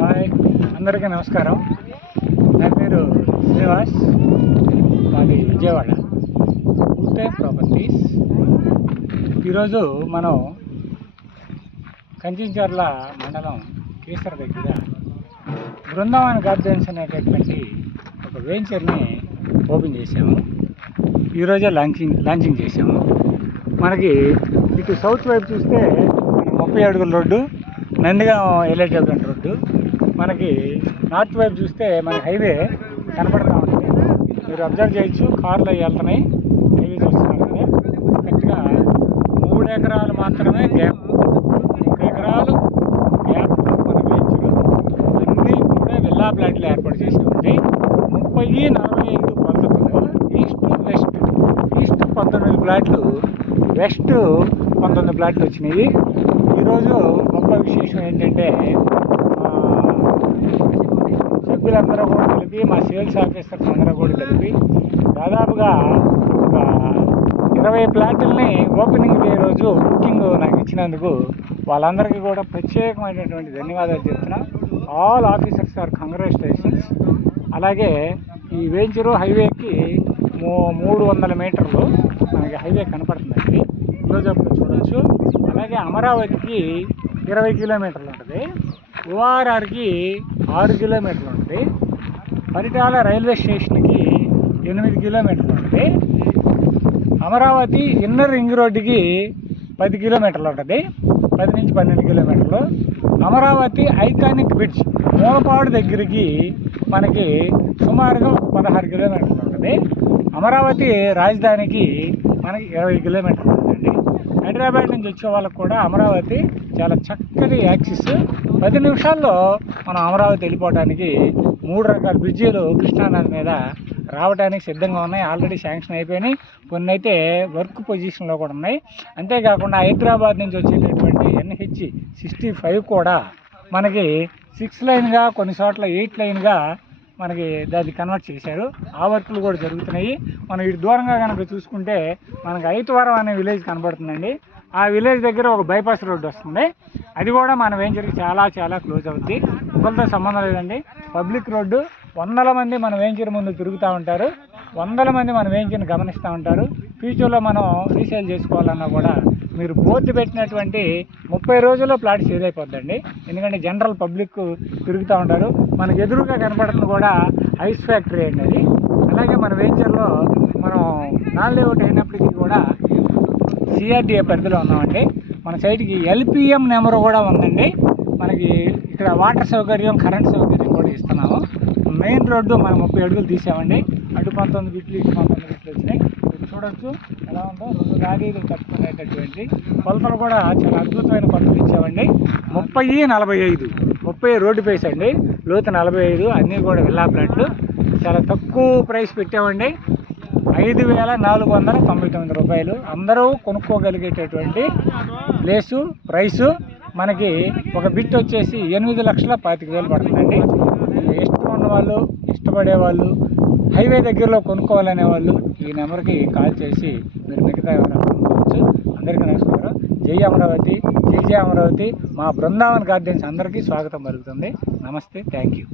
Hi, అందరికీ నమస్కారం. నా పేరు శ్రీనివాస్, మాది విజయవాడ. Full time properties. ఈరోజు మనం కంచిచర్ల మండలం కేసర దగ్గర బృందావన్ గార్డెన్స్ అనేటటువంటి ఒక వెంచర్ని ఓపెన్ చేసాము. ఈరోజే లాంచింగ్ చేసాము. మనకి ఇటు సౌత్ వైపు చూస్తే 30 అడుగుల రోడ్డు, నందిగాం వెళ్ళేటటువంటి రోడ్డు. మనకి నార్త్ వైపు చూస్తే మన హైవే కనపడుతూ ఉంటుంది. మీరు అబ్జర్వ్ చేయొచ్చు, కార్లు అవి వెళ్తున్నాయి. హైవే చూస్తున్నారు కదా, కరెక్ట్గా 3 ఎకరాలు మాత్రమే గ్యాప్. 3 ఎకరాలు గ్యాప్తో మన వెంచరు అన్నీ కూడా విల్లా ప్లాట్లు ఏర్పాటు చేసామండి. 30-45 కొలతతో ఈస్ట్ వెస్ట్. ఈస్ట్ 19 ప్లాట్లు, వెస్ట్ 19 ప్లాట్లు వచ్చినాయి. ఈరోజు గొప్ప విశేషం ఏంటంటే, సభ్యులందరూ కూడా కలిపి, మా సేల్స్ ఆఫీసర్స్ అందరూ కూడా కలిపి దాదాపుగా ఒక 20 ప్లాట్లని ఓపెనింగ్ డే రోజు బుకింగ్ నాకు ఇచ్చినందుకు వాళ్ళందరికీ కూడా ప్రత్యేకమైనటువంటి ధన్యవాదాలు చెప్తున్నా. All officers are congratulations. అలాగే ఈ వెంచరు హైవేకి 300 మీటర్లు మనకి హైవే కనపడుతుందండి, క్లోజప్లో చూడవచ్చు. అలాగే అమరావతికి 20 కిలోమీటర్లు ఉంటుంది, ఓఆర్ఆర్కి 6 కిలోమీటర్లు ఉంటుంది, పరిటాల రైల్వే స్టేషన్కి 8 కిలోమీటర్లు ఉంటుంది, అమరావతి ఇన్నర్ రింగ్ రోడ్డుకి 10 కిలోమీటర్లు ఉంటుంది, 10-12 కిలోమీటర్లు. అమరావతి ఐకానిక్ బ్రిడ్జ్ మూలపాడు దగ్గరికి మనకి సుమారుగా 16 కిలోమీటర్లు ఉంటుంది. అమరావతి రాజధానికి మనకి 20 కిలోమీటర్లు ఉంటుందండి. హైదరాబాద్ నుంచి వచ్చే వాళ్ళకు కూడా అమరావతి చాలా చక్కటి యాక్సెస్. 10 నిమిషాల్లో మనం అమరావతి వెళ్ళిపోవడానికి 3 రకాల బ్రిడ్జీలు కృష్ణానది మీద రావడానికి సిద్ధంగా ఉన్నాయి. ఆల్రెడీ శాంక్షన్ అయిపోయినాయి, కొన్ని అయితే వర్క్ పొజిషన్లో కూడా ఉన్నాయి. అంతేకాకుండా హైదరాబాద్ నుంచి వచ్చేటటువంటి NH-65 కూడా మనకి 6 లైన్గా, కొన్ని చోట్ల 8 లైన్గా మనకి దాన్ని కన్వర్ట్ చేశారు. ఆ వర్కులు కూడా జరుగుతున్నాయి. మనం ఇటు దూరంగా కనుక చూసుకుంటే మనకి ఐతవరం అనే విలేజ్ కనబడుతుందండి. ఆ విలేజ్ దగ్గర ఒక బైపాస్ రోడ్డు వస్తుంది. అది కూడా మన వెంచర్కి చాలా చాలా క్లోజ్ అవుద్ది. ఒకరితో సంబంధం లేదండి, పబ్లిక్ రోడ్డు. 100 మంది మన వెంచర్ ముందు తిరుగుతూ ఉంటారు, 100 మంది మన వెంచర్ని గమనిస్తూ ఉంటారు. ఫ్యూచర్లో మనం రీసేల్ చేసుకోవాలన్నా కూడా మీరు బోర్డు పెట్టినటువంటి 30 రోజుల్లో ప్లాట్ సేల్ అయిపోద్దండి. ఎందుకంటే జనరల్ పబ్లిక్ తిరుగుతూ ఉంటారు. మనకు ఎదురుగా కనపడుతుంది కూడా ఐస్ ఫ్యాక్టరీ అండి అది. అలాగే మన వెంచర్లో మనం నాన్ లేఅవుట్ అయినప్పటికీ కూడా CRDA పరిధిలో ఉన్నామండి. మన సైట్కి LPM నెంబర్ కూడా ఉందండి. మనకి ఇక్కడ వాటర్ సౌకర్యం, కరెంట్ సౌకర్యం కూడా ఇస్తున్నాము. మెయిన్ రోడ్డు మనం 30 అడుగులు తీసామండి. అటు 19 ఫీట్లు, ఇటు 19 ఫీట్లు వచ్చినాయి. మీరు చూడొచ్చు ఎలా ఉందో. 2 గాడీలు కట్టుకునేటటువంటి కొలతలు కూడా చాలా అద్భుతమైన కొలతలు ఇచ్చామండి. 30-45, 30 రోడ్డు ఫేస్ అండి, లోతు 45, అన్నీ కూడా విల్లా ప్లాట్లు. చాలా తక్కువ ప్రైస్ పెట్టామండి, 5,499 రూపాయలు. అందరూ కొనుక్కోగలిగేటటువంటి ప్లేసు, ప్రైసు. మనకి ఒక బిట్ వచ్చేసి 8,25,000 పడుతుందండి. ఇష్టం ఉన్నవాళ్ళు, ఇష్టపడే వాళ్ళు, హైవే దగ్గరలో కొనుక్కోవాలనే వాళ్ళు ఈ నెంబర్కి కాల్ చేసి మీరు మిగతా వివరాలు కొనుక్కోవచ్చు. అందరికీ నమస్కారం. జై అమరావతి, జై అమరావతి. మా బృందావన్ గార్డెన్స్ అందరికీ స్వాగతం పలుకుతుంది. నమస్తే, థ్యాంక్ యూ.